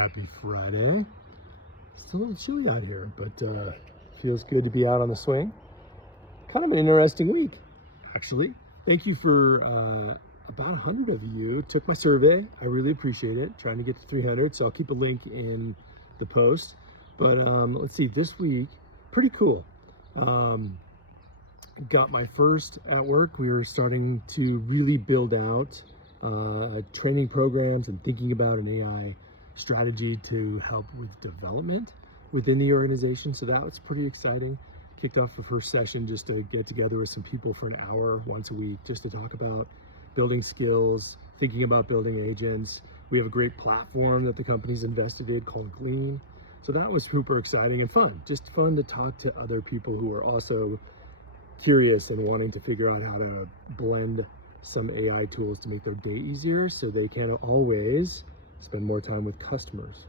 Happy Friday. It's a little chilly out here, but feels good to be out on the swing. Kind of an interesting week, actually. Thank you for about 100 of you took my survey. I really appreciate it. Trying to get to 300, so I'll keep a link in the post. But let's see, this week, pretty cool. Got my first at work. We were starting to really build out training programs and thinking about an AI strategy to help with development within the organization. So that was pretty exciting. Kicked off the first session just to get together with some people for an hour once a week just to talk about building skills, thinking about building agents. We have a great platform that the company's invested in called Glean. So that was super exciting and fun. Just fun to talk to other people who are also curious and wanting to figure out how to blend some AI tools to make their day easier so they can always spend more time with customers.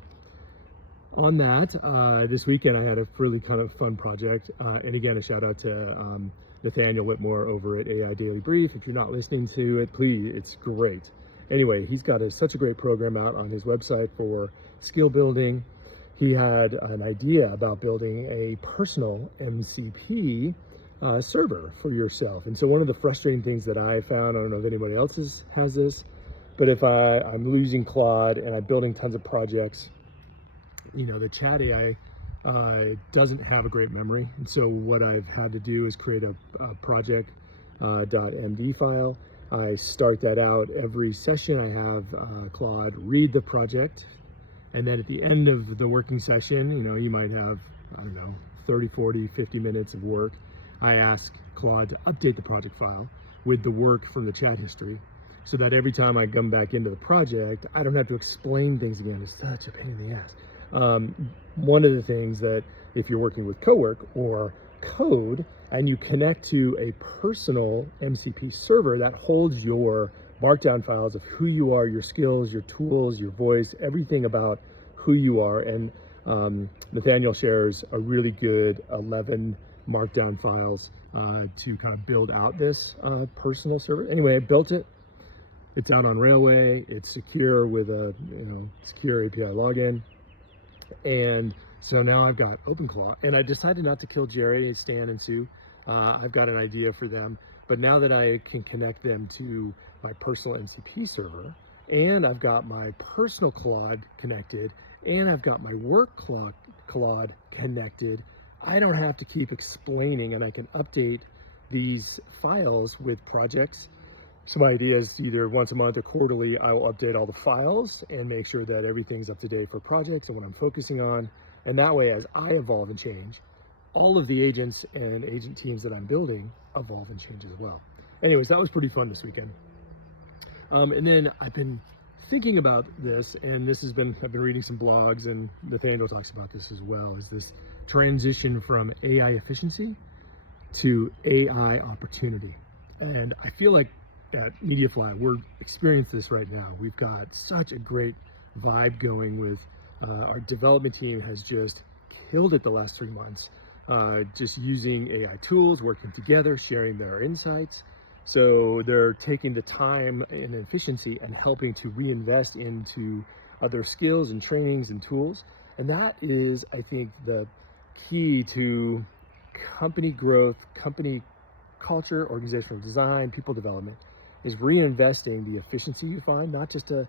On that, this weekend I had a really kind of fun project. And again, a shout out to Nathaniel Whitmore over at AI Daily Brief. If you're not listening to it, please, it's great. Anyway, he's got such a great program out on his website for skill building. He had an idea about building a personal MCP server for yourself. And so one of the frustrating things that I found, I don't know if anybody else has this, but if I'm using Claude and I'm building tons of projects, you know, the chat AI doesn't have a great memory. And so what I've had to do is create a project .md file. I start that out every session. I have Claude read the project. And then at the end of the working session, you know, you might have, I don't know, 30, 40, 50 minutes of work. I ask Claude to update the project file with the work from the chat history so that every time I come back into the project, I don't have to explain things again. It's such a pain in the ass. One of the things that if you're working with cowork or code and you connect to a personal MCP server that holds your markdown files of who you are, your skills, your tools, your voice, everything about who you are. And Nathaniel shares a really good 11 markdown files to kind of build out this personal server. Anyway, I built it. It's out on Railway. It's secure with a secure API login. And so now I've got Openclaw, and I decided not to kill Jerry, Stan, and Sue. I've got an idea for them, but now that I can connect them to my personal MCP server, and I've got my personal Claude connected, and I've got my work Claude connected, I don't have to keep explaining, and I can update these files with projects. Some ideas, either once a month or quarterly, I will update all the files and make sure that everything's up to date for projects and what I'm focusing on. And that way, as I evolve and change, all of the agents and agent teams that I'm building evolve and change as well. Anyways, that was pretty fun this weekend. And then I've been thinking about this, and I've been reading some blogs, and Nathaniel talks about this as well, is this transition from AI efficiency to AI opportunity. And I feel like at Mediafly, we're experiencing this right now. We've got such a great vibe going with our development team has just killed it the last 3 months, just using AI tools, working together, sharing their insights. So they're taking the time and efficiency and helping to reinvest into other skills and trainings and tools. And that is, I think, the key to company growth, company culture, organizational design, people development, is reinvesting the efficiency you find, not just to,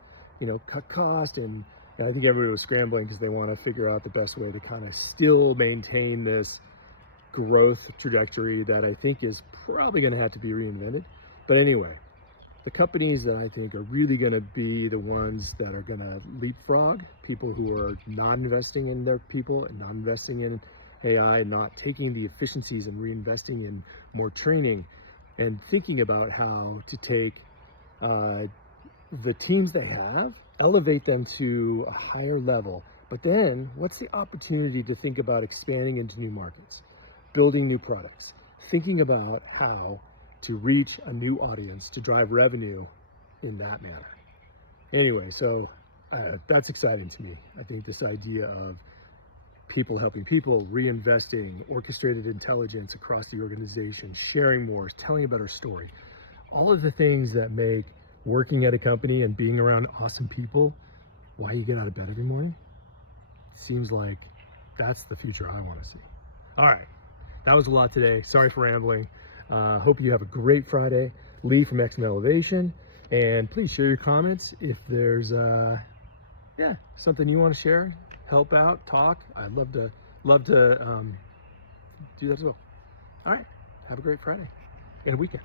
cut cost. And I think everybody was scrambling because they want to figure out the best way to kind of still maintain this growth trajectory that I think is probably going to have to be reinvented. But anyway, the companies that I think are really going to be the ones that are going to leapfrog people who are not investing in their people and not investing in AI, not taking the efficiencies and reinvesting in more training and thinking about how to take the teams they have, elevate them to a higher level. But then what's the opportunity to think about expanding into new markets, building new products, thinking about how to reach a new audience to drive revenue in that manner. Anyway, so that's exciting to me. I think this idea of people helping people, reinvesting, orchestrated intelligence across the organization, sharing more, telling a better story, all of the things that make working at a company and being around awesome people why you get out of bed every morning. seems like that's the future I want to see. All right, that was a lot today. Sorry for rambling. Hope you have a great Friday. Lee from XM Elevation, and please share your comments if there's something you want to share, help out, talk. I'd love to do that as well. All right, have a great Friday and weekend.